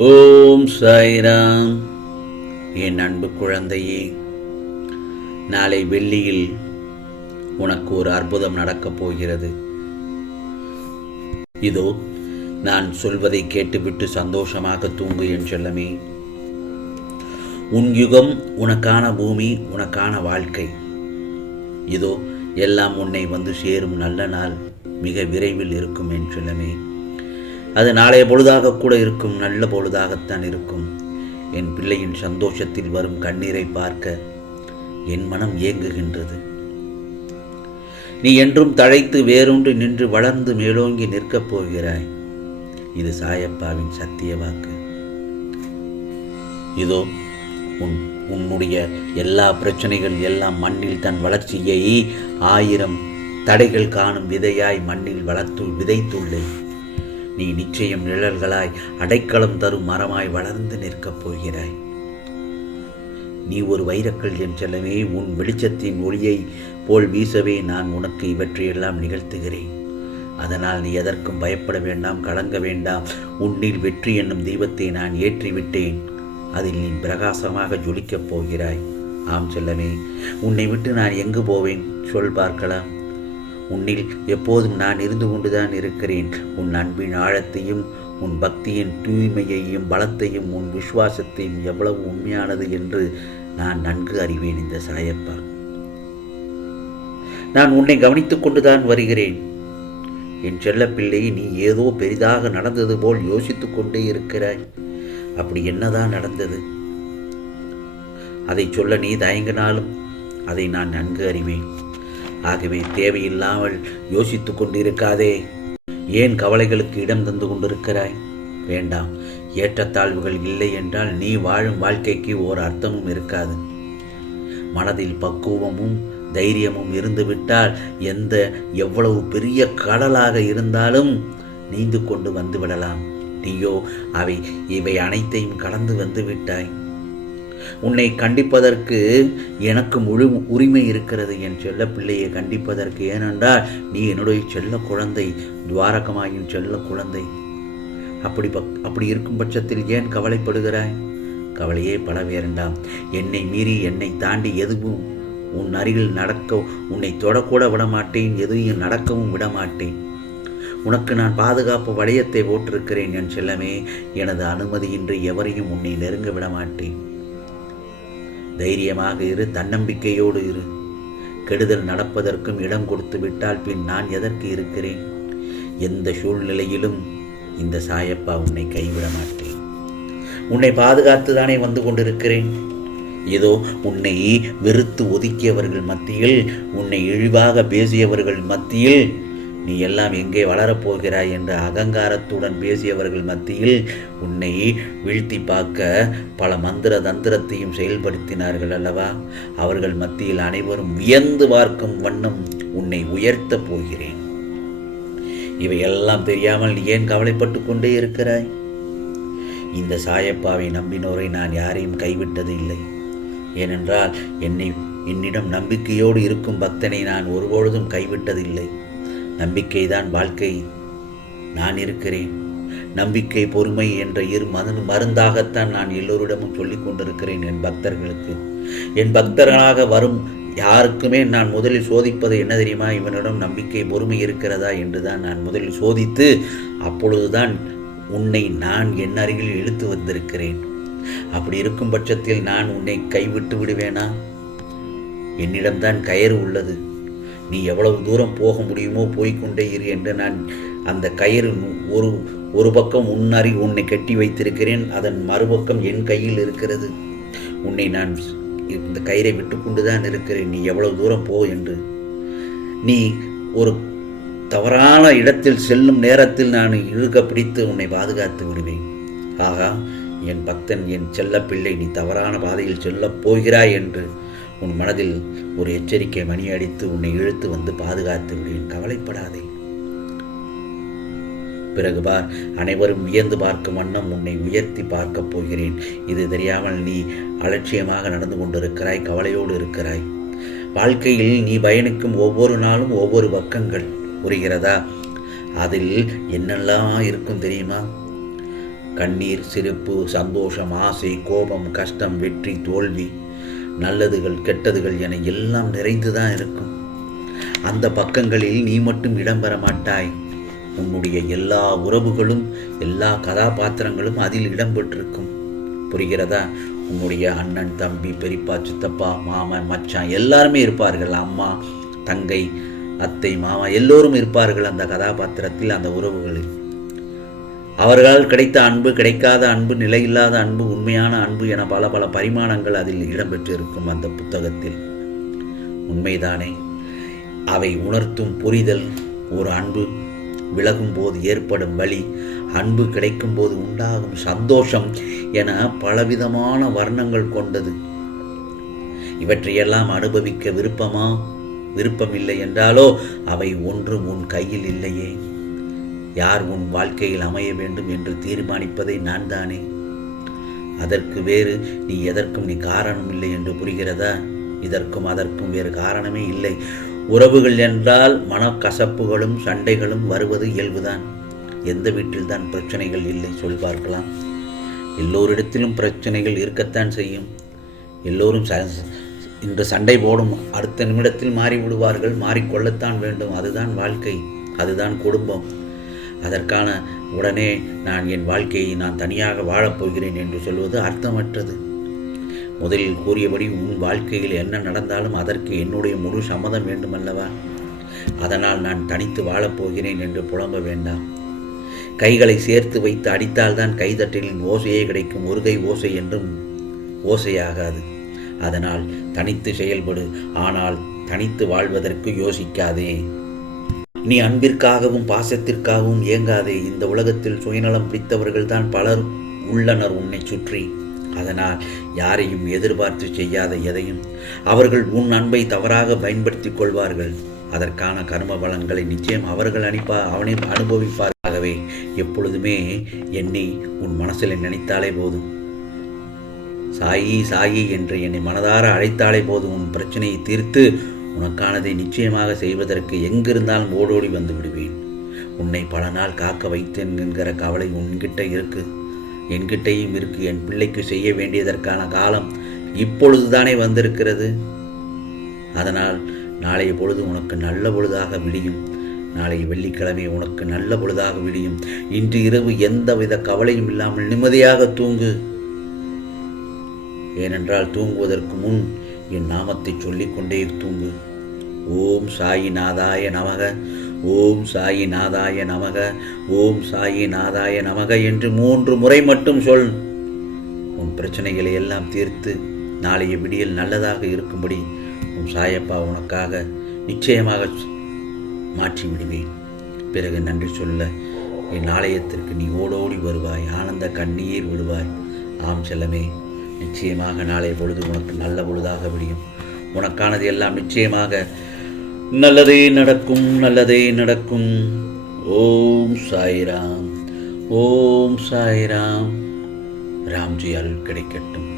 ஓம் சாய்ராம். என் அன்பு குழந்தையே, நாளை வெள்ளியில் உனக்கு ஒரு அற்புதம் நடக்கப் போகிறது. இதோ நான் சொல்வதை கேட்டுவிட்டு சந்தோஷமாக தூங்கு என் செல்லமே. உன் யுகம், உனக்கான பூமி, உனக்கான வாழ்க்கை. இதோ எல்லாம் உன்னை வந்து சேரும் நல்ல நாள் மிக விரைவில் இருக்கும் என் செல்லமே. அது நாளைய பொழுதாக கூட இருக்கும், நல்ல பொழுதாகத்தான் இருக்கும். என் பிள்ளையின் சந்தோஷத்தில் வரும் கண்ணீரை பார்க்க என் மனம் ஏங்குகின்றது. நீ என்றும் தழைத்து வேரூன்றி நின்று வளர்ந்து மேலோங்கி நிற்கப் போகிறாய். இது சாயப்பாவின் சத்திய வாக்கு. இதோ உன்னுடைய எல்லா பிரச்சனைகள் எல்லாம் மண்ணில் தன் வளர்ச்சியை 1000 தடைகள் காணும் விதையாய் மண்ணில் விதைத்துள்ளேன். நீ நிச்சயம் நிழல்களாய் அடைக்கலம் தரும் மரமாய் வளர்ந்து நிற்கப் போகிறாய். நீ ஒரு வைரக்கல் என் செல்லமே. உன் வெளிச்சத்தின் ஒளியை போல் வீசவே நான் உனக்கு இவற்றையெல்லாம் நிகழ்த்துகிறேன். அதனால் நீ எதற்கும் பயப்பட வேண்டாம், கலங்க வேண்டாம். உன்னில் வெற்றி என்னும் தீபத்தை நான் ஏற்றிவிட்டேன். அதில் நீ பிரகாசமாக ஜொலிக்கப் போகிறாய். ஆம் செல்லமே, உன்னை விட்டு நான் எங்கு போவேன் சொல் பார்க்கலாம். உன்னில் எப்போதும் நான் இருந்து கொண்டுதான் இருக்கிறேன். உன் அன்பின் ஆழத்தையும், உன் பக்தியின் தூய்மையையும், பலத்தையும், உன் விசுவாசத்தையும் எவ்வளவு உண்மையானது என்று நான் நன்கு அறிவேன். இந்த சாயப்பா, நான் உன்னை கவனித்துக் கொண்டுதான் வருகிறேன். என் செல்லப்பிள்ளை, நீ ஏதோ பெரிதாக நடந்தது போல் யோசித்துக் கொண்டே இருக்கிறாய். அப்படி என்னதான் நடந்தது? அதை சொல்ல நீ தயங்கினாலும் அதை நான் நன்கு அறிவேன். ஆகவே தேவையில்லாமல் யோசித்து கொண்டிருக்காதே. ஏன் கவலைகளுக்கு இடம் தந்து கொண்டிருக்கிறாய்? வேண்டாம். ஏற்றத்தாழ்வுகள் இல்லை என்றால் நீ வாழும் வாழ்க்கைக்கு ஓர் அர்த்தமும் இருக்காது. மனதில் பக்குவமும் தைரியமும் இருந்துவிட்டால் எவ்வளவு பெரிய கடலாக இருந்தாலும் நீந்து கொண்டு வந்து விடலாம். நீயோ இவை அனைத்தையும் கடந்து வந்து விட்டாய். உன்னை கண்டிப்பதற்கு எனக்கு முழு உரிமை இருக்கிறது, என் செல்ல பிள்ளையை கண்டிப்பதற்கு. ஏனென்றால் நீ என்னுடைய செல்ல குழந்தை, துவாரகமாயின் செல்ல குழந்தை. அப்படி இருக்கும் பட்சத்தில் ஏன் கவலைப்படுகிறாய்? கவலையே பட வேண்டாம். என்னை மீறி, என்னை தாண்டி எதுவும் உன் அருகில் உன்னை தொடக்கூட விடமாட்டேன். எதுவும் நடக்கவும் விடமாட்டேன். உனக்கு நான் பாதுகாப்பு வளையத்தை போட்டிருக்கிறேன் என் செல்லமே. எனது அனுமதியின்றி எவரையும் உன்னை நெருங்க விடமாட்டேன். தைரியமாக இரு, தன்னம்பிக்கையோடு இரு. கெடுதல் நடப்பதற்கும் இடம் கொடுத்து விட்டால் பின் நான் எதற்கு இருக்கிறேன்? எந்த சூழ்நிலையிலும் இந்த சாயப்பா உன்னை கைவிட மாட்டேன். உன்னை பாதுகாத்துதானே வந்து கொண்டிருக்கிறேன். ஏதோ உன்னை வெறுத்து ஒதுக்கியவர்கள் மத்தியில், உன்னை இழிவாக பேசியவர்கள் மத்தியில், நீ எல்லாம் எங்கே வளரப்போகிறாய் என்று அகங்காரத்துடன் பேசியவர்கள் மத்தியில் உன்னை வீழ்த்தி பார்க்க பல மந்திர தந்திரத்தையும் செயல்படுத்தினார்கள் அல்லவா? அவர்கள் மத்தியில் அனைவரும் வியந்து பார்க்கும் வண்ணம் உன்னை உயர்த்த போகிறேன். இவையெல்லாம் தெரியாமல் நீ ஏன் கவலைப்பட்டு கொண்டே இருக்கிறாய்? இந்த சாயப்பாவை நம்பினோரை நான் யாரையும் கைவிட்டது இல்லை. ஏனென்றால் என்னிடம் நம்பிக்கையோடு இருக்கும் பக்தனை நான் ஒருபொழுதும் கைவிட்டதில்லை. நம்பிக்கைதான் வாழ்க்கை. நான் இருக்கிறேன். நம்பிக்கை, பொறுமை என்ற இரு மருந்தாகத்தான் நான் எல்லோரிடமும் சொல்லிக் கொண்டிருக்கிறேன். என் பக்தர்களுக்கு, என் பக்தர்களாக வரும் யாருக்குமே நான் முதலில் சோதிப்பது என்ன தெரியுமா? இவனிடம் நம்பிக்கை, பொறுமை இருக்கிறதா என்றுதான் நான் முதலில் சோதித்து, அப்பொழுதுதான் உன்னை நான் என் அருகில் இழுத்து வந்திருக்கிறேன். அப்படி இருக்கும் பட்சத்தில் நான் உன்னை கைவிட்டு விடுவேனா? என்னிடம்தான் கயிறு உள்ளது. நீ எவ்வளவு தூரம் போக முடியுமோ போய்கொண்டே இரு என்று நான் அந்த கயிறு ஒரு பக்கம் உன்னை கட்டி வைத்திருக்கிறேன். அதன் மறுபக்கம் என் கையில் இருக்கிறது. உன்னை நான் இந்த கயிறை விட்டுக்கொண்டுதான் இருக்கிறேன். நீ எவ்வளவு தூரம் போ என்று. நீ ஒரு தவறான இடத்தில் செல்லும் நேரத்தில் நான் இழுக்க பிடித்து உன்னை பாதுகாத்து விடுவேன். ஆகா, என் பக்தன், என் செல்ல பிள்ளை, நீ தவறான பாதையில் செல்லப் போகிறாய் என்று உன் மனதில் ஒரு எச்சரிக்கை மணி அடித்து உன்னை இழுத்து வந்து பாதுகாத்து விடுவேன். கவலைப்படாதே. பிறகு பார், அனைவரும் வியந்து பார்க்கும் வண்ணம் உன்னை உயர்த்தி பார்க்கப் போகிறேன். இது தெரியாமல் நீ அலட்சியமாக நடந்து கொண்டிருக்கிறாய், கவலையோடு இருக்கிறாய். வாழ்க்கையில் நீ பயணிக்கும் ஒவ்வொரு நாளும் ஒவ்வொரு பக்கங்கள், புரிகிறதா? அதில் என்னெல்லாம் இருக்கும் தெரியுமா? கண்ணீர், சிரிப்பு, சந்தோஷம், ஆசை, கோபம், கஷ்டம், வெற்றி, தோல்வி, நல்லதுகள், கெட்டதுகள் என எல்லாம் நிறைந்துதான் இருக்கும். அந்த பக்கங்களில் நீ மட்டும் இடம்பெற மாட்டாய். உன்னுடைய எல்லா உறவுகளும், எல்லா கதாபாத்திரங்களும் அதில் இடம்பெற்றிருக்கும். புரிகிறதா? உன்னுடைய அண்ணன், தம்பி, பெரியப்பா, சித்தப்பா, மாமன், மச்சான் எல்லாருமே இருப்பார்கள். அம்மா, தங்கை, அத்தை, மாமா எல்லோரும் இருப்பார்கள் அந்த கதாபாத்திரத்தில், அந்த உறவுகளில். அவர்களால் கிடைத்த அன்பு, கிடைக்காத அன்பு, நிலையில்லாத அன்பு, உண்மையான அன்பு என பல பல பரிமாணங்கள் அதில் இடம்பெற்றிருக்கும் அந்த புத்தகத்தில். உண்மைதானே? அவை உணர்த்தும் புரிதல், ஒரு அன்பு விலகும் போது ஏற்படும் வலி, அன்பு கிடைக்கும் போது உண்டாகும் சந்தோஷம் என பலவிதமான வர்ணங்கள் கொண்டது. இவற்றையெல்லாம் அனுபவிக்க விருப்பமில்லை என்றாலோ அவை ஒன்றும் உன் கையில் இல்லையே. யார் உன் வாழ்க்கையில் அமைய வேண்டும் என்று தீர்மானிப்பதை நான் தானே. அதற்கு வேறு நீ எதற்கும் நீ காரணம் இல்லை என்று புரிகிறதா? இதற்கும் அதற்கும் வேறு காரணமே இல்லை. உறவுகள் என்றால் மனக்கசப்புகளும் சண்டைகளும் வருவது இயல்புதான். எந்த வீட்டில்தான் பிரச்சனைகள் இல்லை சொல் பார்க்கலாம். எல்லோரிடத்திலும் பிரச்சனைகள் இருக்கத்தான் செய்யும். எல்லோரும் இன்று சண்டை போடும், அடுத்த நிமிடத்தில் மாறிவிடுவார்கள். மாறிக்கொள்ளத்தான் வேண்டும். அதுதான் வாழ்க்கை, அதுதான் குடும்பம். அதற்கான உடனே நான் என் வாழ்க்கையை நான் தனியாக வாழப்போகிறேன் என்று சொல்வது அர்த்தமற்றது. முதலில் கூறியபடி உன் வாழ்க்கையில் என்ன நடந்தாலும் அதற்கு என்னுடைய முழு சம்மதம் வேண்டுமல்லவா? அதனால் நான் தனித்து வாழப்போகிறேன் என்று புலம்ப வேண்டாம். கைகளை சேர்த்து வைத்து அடித்தால்தான் கைதட்டலின் ஓசையே கிடைக்கும். ஒரு கை ஓசை என்றும் ஓசையாகாது. அதனால் தனித்து செயல்படு. ஆனால் தனித்து வாழ்வதற்கு யோசிக்காதே. நீ அன்பிற்காகவும் பாசத்திற்காகவும் ஏங்காதே. இந்த உலகத்தில் சுயநலம் பிடித்தவர்கள் தான் பலர் உள்ளனர் உன்னை சுற்றி. அதனால் யாரையும் எதிர்பார்த்து செய்யாத எதையும். அவர்கள் உன் அன்பை தவறாக பயன்படுத்திக் கொள்வார்கள். அதற்கான கர்ம பலன்களை நிச்சயம் அவர்கள் அவனை அனுபவிப்பார்களாகவே. எப்பொழுதுமே என்னை உன் மனசில் நினைத்தாலே போதும். சாயி சாயி என்று என்னை மனதார அழைத்தாலே போதும். உன் பிரச்சனையை தீர்த்து உனக்கானதை நிச்சயமாக செய்வதற்கு எங்கிருந்தாலும் ஓடோடி வந்து விடுவேன். உன்னை பல நாள் காக்க வைத்தேன் என்கிற கவலை உன்கிட்ட இருக்கு, என்கிட்டையும் இருக்கு. என் பிள்ளைக்கு செய்ய வேண்டியதற்கான காலம் இப்பொழுதுதானே வந்திருக்கிறது. அதனால் நாளைய பொழுது உனக்கு நல்ல பொழுதாக விடியும். நாளைய வெள்ளிக்கிழமை உனக்கு நல்ல பொழுதாக விடியும். இன்று இரவு எந்தவித கவலையும் இல்லாமல் நிம்மதியாக தூங்கு. ஏனென்றால் தூங்குவதற்கு முன் என் நாமத்தை சொல்லிக்கொண்டே தூங்கு. ஓம் சாயி நாதாய நமக, ஓம் சாயி நாதாய நமக, ஓம் சாயி நாதாய நமக என்று 3 முறை மட்டும் சொல். உன் பிரச்சனைகளை எல்லாம் தீர்த்து நாளைய விடியல் நல்லதாக இருக்கும்படி உன் சாயப்பா உனக்காக நிச்சயமாக மாற்றி விடுவேன். பிறகு நன்றி சொல்ல என் ஆலயத்திற்கு நீ ஓடோடி வருவாய், ஆனந்த கண்ணீர் விடுவாய். ஆம் செல்லமே, நிச்சயமாக நாளைய பொழுது உனக்கு நல்ல பொழுதாக விடியும். உனக்கானது எல்லாம் நிச்சயமாக நல்லதே நடக்கும், நல்லதே நடக்கும். ஓம் சாய்ராம், ஓம் சாய்ராம். ராம்ஜி அருள் கிடைக்கட்டும்.